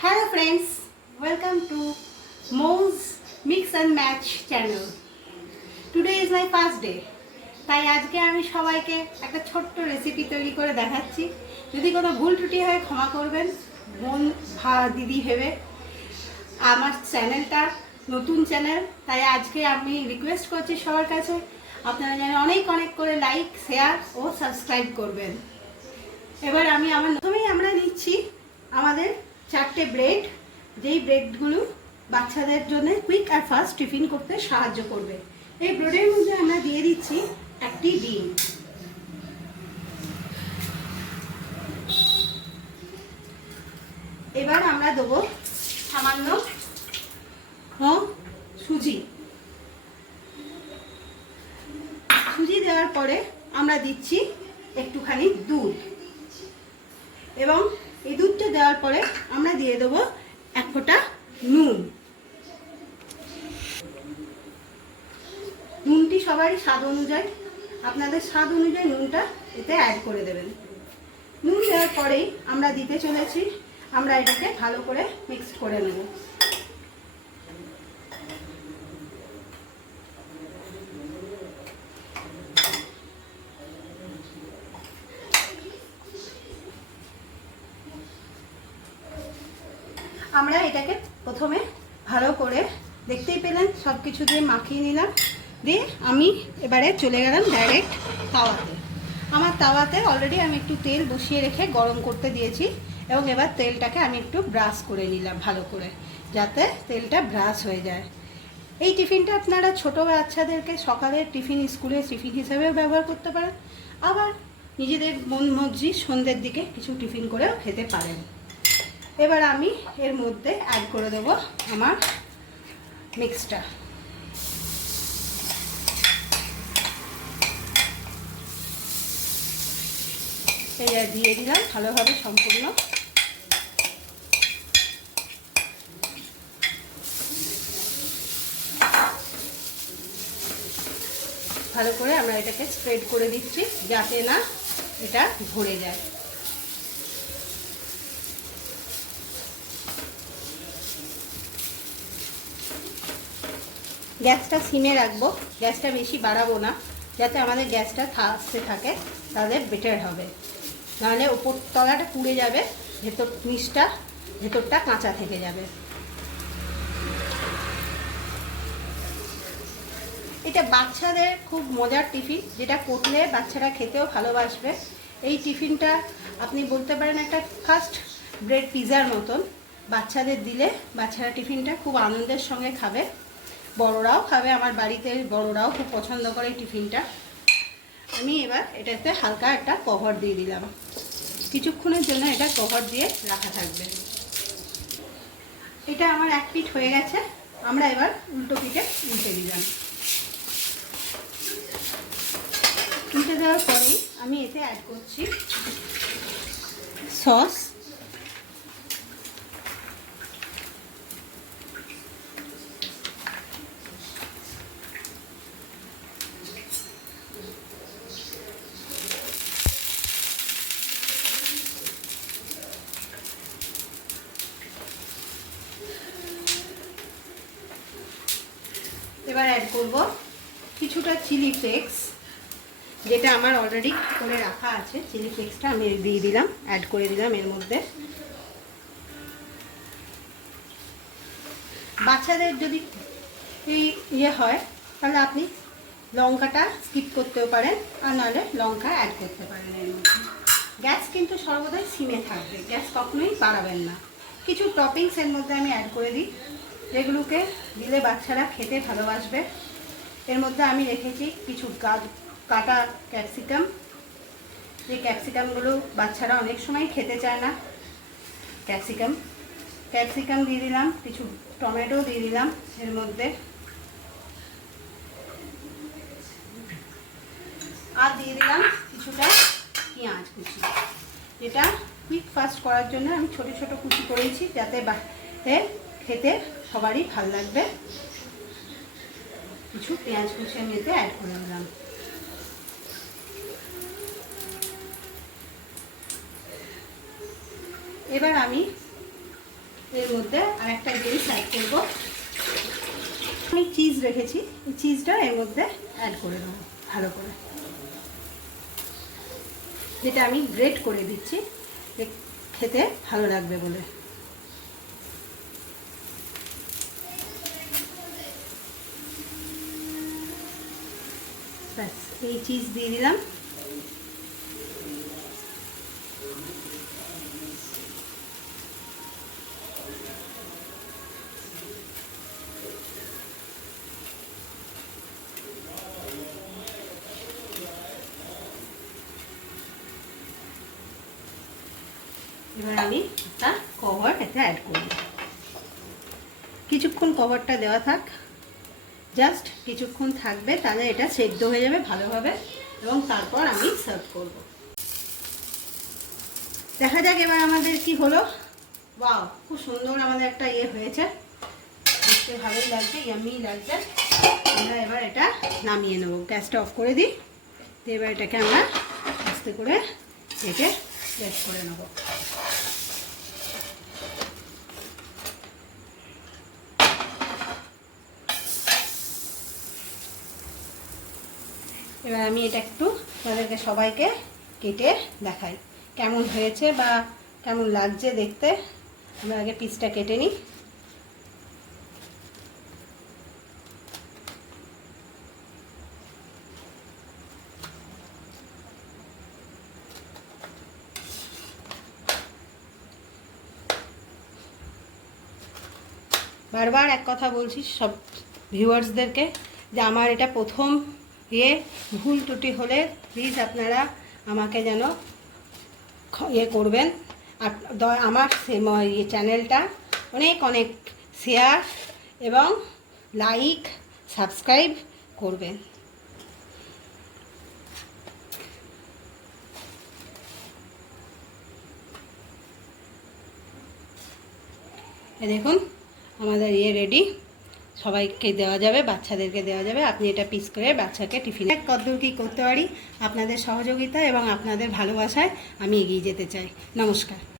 Hello friends, welcome to Mo's Mix and Match channel. Today is my first day. তাই আজকে আমি সবাইকে একটা ছোট্ট রেসিপি তৈরি করে দেখাচ্ছি। যদি কোনো ভুল ত্রুটি হয় ক্ষমা করবেন, বোন দিদি ভেবে। আমার চ্যানেলটা নতুন চ্যানেল, তাই আজকে আমি রিকোয়েস্ট করছি সবার কাছে আপনারা যেন অনেক অনেক করে লাইক, শেয়ার ও সাবস্ক্রাইব করবেন। এবার প্রথমেই আমরা নিচ্ছি আমাদের 4টে ব্রেড, যেই ব্রেডগুলো বাচ্চাদের জন্য কুইক আর ফাস্ট টিফিন করতে সাহায্য করবে। এই ব্রেডের মধ্যে আমরা দিয়ে দিচ্ছি একটি ডিম। এবার আমরা দেবো সামান্য সুজি। সুজি দেওয়ার পরে আমরা দিচ্ছি একটুখানি দুধ, এবং এই দুধটা দেওয়ার পরে আমরা দিয়ে দেবো এক ফোঁটা নুন। নুনটি সবারই স্বাদ অনুযায়ী, আপনাদের স্বাদ অনুযায়ী নুনটা এতে অ্যাড করে দেবেন। নুন দেওয়ার পরেই আমরা দিতে চলেছি, আমরা এটাকে ভালো করে মিক্সড করে নেব। আমরা এটাকে প্রথমে ভালো করে দেখতেই পেলেন সব কিছু দিয়ে মাখিয়ে নিলাম, দিয়ে আমি এবারে চলে গেলাম ডাইরেক্ট তাওয়াতে। আমার তাওয়াতে অলরেডি আমি একটু তেল বসিয়ে রেখে গরম করতে দিয়েছি, এবং এবার তেলটাকে আমি একটু ব্রাশ করে নিলাম ভালো করে, যাতে তেলটা ব্রাশ হয়ে যায়। এই টিফিনটা আপনারা ছোটো বাচ্চাদেরকে সকালের টিফিন, স্কুলের টিফিন হিসেবেও ব্যবহার করতে পারেন, আবার নিজেদের মন মর্জি সন্ধ্যের দিকে কিছু টিফিন করেও খেতে পারেন। এবার আমি এর মধ্যে অ্যাড করে দেবো আমার মিক্সটা। এটা দিয়ে দিলাম ভালোভাবে সম্পূর্ণ। ভালো করে আমরা এটাকে স্প্রেড করে দিচ্ছি, যাতে না এটা ভরে যায়। গ্যাসটা সিমে রাখবো, গ্যাসটা বেশি বাড়াবো না, যাতে আমাদের গ্যাসটা আস্তে থাকে, তাহলে বেটার হবে। নাহলে ওপর তলাটা পুড়ে যাবে, ভেতরটা কাঁচা থেকে যাবে। এটা বাচ্চাদের খুব মজার টিফিন, যেটা করলে বাচ্চারা খেতেও ভালোবাসবে। এই টিফিনটা আপনি বলতে পারেন একটা ফাস্ট ব্রেড পিৎজার মতন। বাচ্চাদের দিলে বাচ্চারা টিফিনটা খুব আনন্দের সঙ্গে খাবে, বড়রাও খাবে। আমার বাড়িতে বড়রাও খুব পছন্দ করে এই টিফিনটা। আমি এবার এটাতে হালকা একটা কভার দিয়ে দিলাম, কিছুক্ষণের জন্য এটা কভার দিয়ে রাখা থাকবে। এটা আমার এক পিঠ হয়ে গেছে, আমরা এবার উল্টো পিঠে উল্টে দিলাম। উল্টে দেওয়ার পরেই আমি এতে অ্যাড করছি সস। এবার অ্যাড করব কিছুটা চিলি ফ্লেক্স, যেটা আমার অলরেডি করে রাখা আছে। চিলি ফ্লেক্সটা আমি দিয়ে দিলাম, অ্যাড করে দিলাম এর মধ্যে। বাচ্চাদের যদি ইয়ে হয়, তাহলে আপনি লঙ্কাটা স্কিপ করতেও পারেন, আর নাহলে লঙ্কা অ্যাড করতে পারেন এর মধ্যে। গ্যাস কিন্তু সর্বদাই সিমে থাকবে, গ্যাস কখনোই বাড়াবেন না। কিছু টপিংস এর মধ্যে আমি অ্যাড করে দিই, যেগুলোকে দিলে বাচ্চারা খেতে ভালোবাসবে। এর মধ্যে আমি রেখেছি কিছু কাটা ক্যাপসিকাম। এই ক্যাপসিকামগুলো বাচ্চারা অনেক সময় খেতে চায় না। ক্যাপসিকাম দিয়ে দিলাম, কিছু টমেটো দিয়ে দিলাম এর মধ্যে, আর দিয়ে দিলাম কিছুটা পেঁয়াজ কুচি, যেটা কুইক ফাস্ট করার জন্য আমি ছোট ছোট কুচি করেছি, যাতে খেতে সবারই ভালো লাগবে। কিছু পেঁয়াজ কুচি আমি এতে অ্যাড করে দিলাম। এবার আমি এর মধ্যে আর একটা জিনিস অ্যাড করব। আমি চিজ রেখেছি, এই চিজটা এর মধ্যে অ্যাড করে দেবো ভালো করে, যেটা আমি গ্রেট করে দিচ্ছি খেতে ভালো লাগবে বলে। ব্যাস, এই চিজ দিয়ে দিলাম। এবার আমি একটা কভার এতে অ্যাড করব। কিছুক্ষণ কভারটা দেওয়া থাক, জাস্ট কিছুক্ষণ থাকবে, তাহলে এটা সেদ্ধ হয়ে যাবে ভালোভাবে এবং তারপর আমি সার্ভ করব। দেখা যাক এবার আমাদের কি হলো। ওয়াও, খুব সুন্দর আমাদের একটা হয়েছে, দেখতে ভালোই লাগছে, ইয়ামি লাগছে। আমরা এবার এটা নামিয়ে নেব, গ্যাসটা অফ করে দিই। তো এবার এটাকে আমরা আস্তে করে রেখে রেস্ট করে নেব। এবার আমি এটা একটু আপনাদেরকে সবাইকে কেটে দেখাই কেমন হয়েছে বা কেমন লাগছে দেখতে। আমরা আগে পিসটা কেটে নিই। বারবার এক কথা বলছি সব ভিউয়ার্সদেরকে যে আমার এটা প্রথম ভুল ত্রুটি হলে প্লিজ আপনারা আমাকে যেন করবেন। আর আমার চ্যানেলটা অনেক অনেক শেয়ার এবং লাইক সাবস্ক্রাইব করবেন। দেখুন আমাদের রেডি, সবাইকে দেওয়া যাবে, বাচ্চাদেরকে দেওয়া যাবে। আপনি এটা পিস করে বাচ্চাকে টিফিনে কতদূর কী করতে পারি আপনাদের সহযোগিতা এবং আপনাদের ভালোবাসায় আমি এগিয়ে যেতে চাই। নমস্কার।